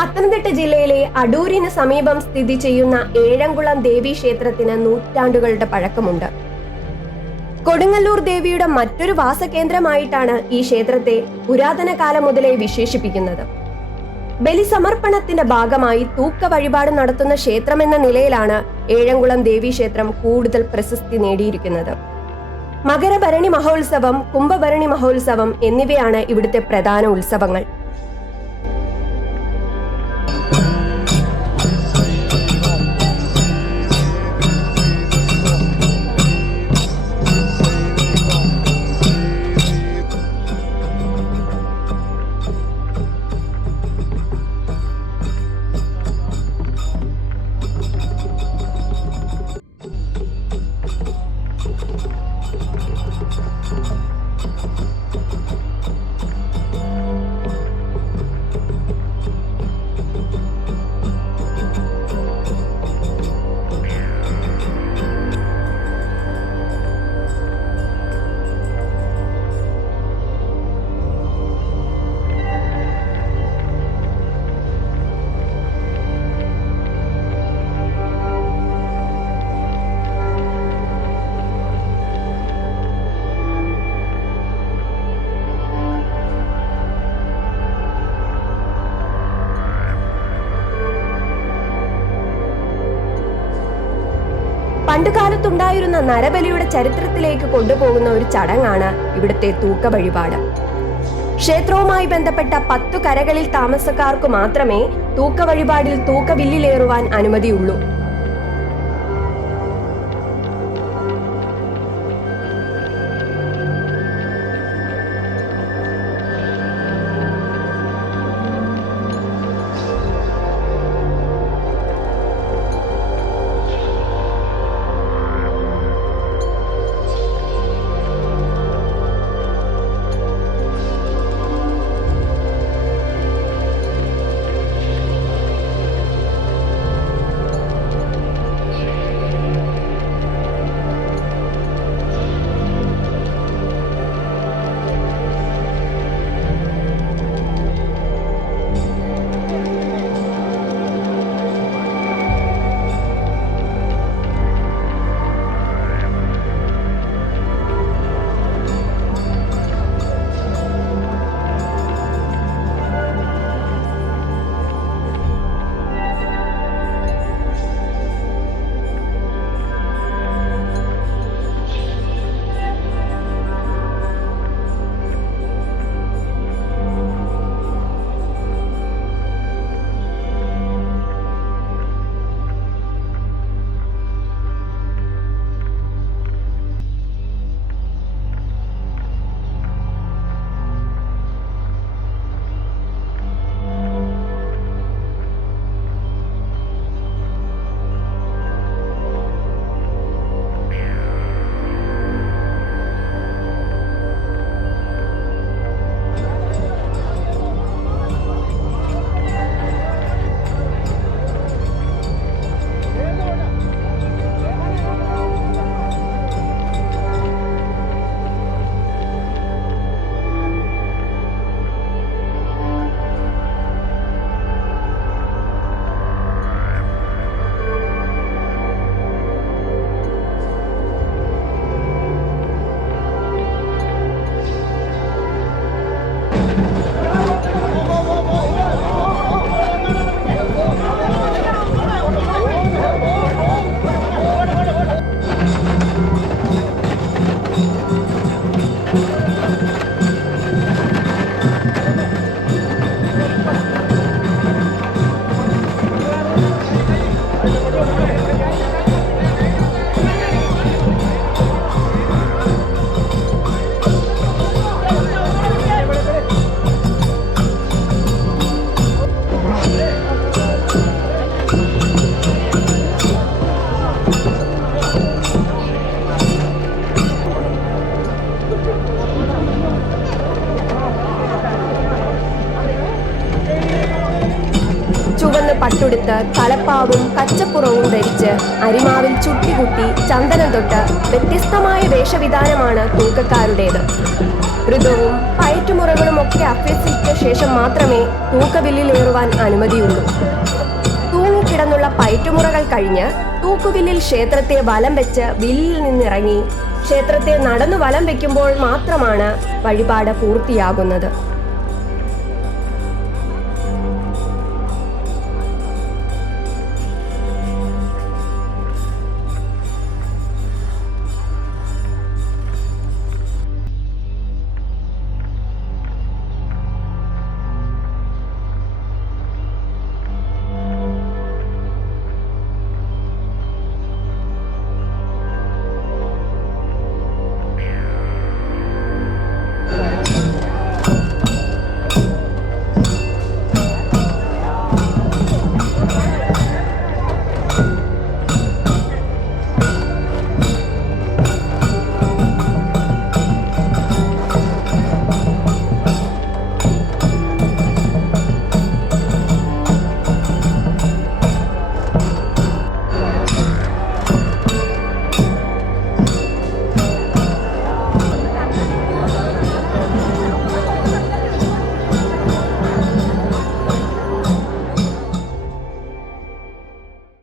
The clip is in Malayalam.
പത്തനംതിട്ട ജില്ലയിലെ അടൂരിന് സമീപം സ്ഥിതി ചെയ്യുന്ന ഏഴംകുളം ദേവി ക്ഷേത്രത്തിന് നൂറ്റാണ്ടുകളുടെ പഴക്കമുണ്ട്. കൊടുങ്ങല്ലൂർ ദേവിയുടെ മറ്റൊരു വാസകേന്ദ്രമായിട്ടാണ് ഈ ക്ഷേത്രത്തെ പുരാതന കാലം മുതലേ വിശേഷിപ്പിക്കുന്നത്. ബലിസമർപ്പണത്തിന്റെ ഭാഗമായി തൂക്ക വഴിപാട് നടത്തുന്ന ക്ഷേത്രമെന്ന നിലയിലാണ് ഏഴംകുളം ദേവി ക്ഷേത്രം കൂടുതൽ പ്രശസ്തി നേടിയിരിക്കുന്നത്. മകരഭരണി മഹോത്സവം, കുംഭഭരണി മഹോത്സവം എന്നിവയാണ് ഇവിടുത്തെ പ്രധാന ഉത്സവങ്ങൾ. പണ്ടുകാലത്തുണ്ടായിരുന്ന നരബലിയുടെ ചരിത്രത്തിലേക്ക് കൊണ്ടുപോകുന്ന ഒരു ചടങ്ങാണ് ഇവിടുത്തെ തൂക്ക വഴിപാട്. ക്ഷേത്രവുമായി ബന്ധപ്പെട്ട 10 കരകളിൽ താമസക്കാർക്ക് മാത്രമേ തൂക്ക വഴിപാടിൽ തൂക്കവില്ലിലേറുവാൻ അനുമതിയുള്ളൂ. പട്ടുടുത്ത് തലപ്പാവും കച്ചപ്പുറവും ധരിച്ച് അരിമാവിൽ ചുട്ടികുട്ടി ചന്ദനം തൊട്ട് വ്യത്യസ്തമായ വേഷവിധാനമാണ് തൂക്കക്കാരുടേത്. ഋതവും പയറ്റുമുറകളും ഒക്കെ അഭ്യസിച്ച ശേഷം മാത്രമേ തൂക്കവില്ലിലേറുവാൻ അനുമതിയുള്ളൂ. തൂങ്ങിക്കിടന്നുള്ള പയറ്റുമുറകൾ കഴിഞ്ഞ് തൂക്കുവില്ലിൽ ക്ഷേത്രത്തെ വലം വെച്ച് വില്ലിൽ നിന്നിറങ്ങി ക്ഷേത്രത്തെ നടന്നു വലം വെക്കുമ്പോൾ മാത്രമാണ് വഴിപാട് പൂർത്തിയാകുന്നത്.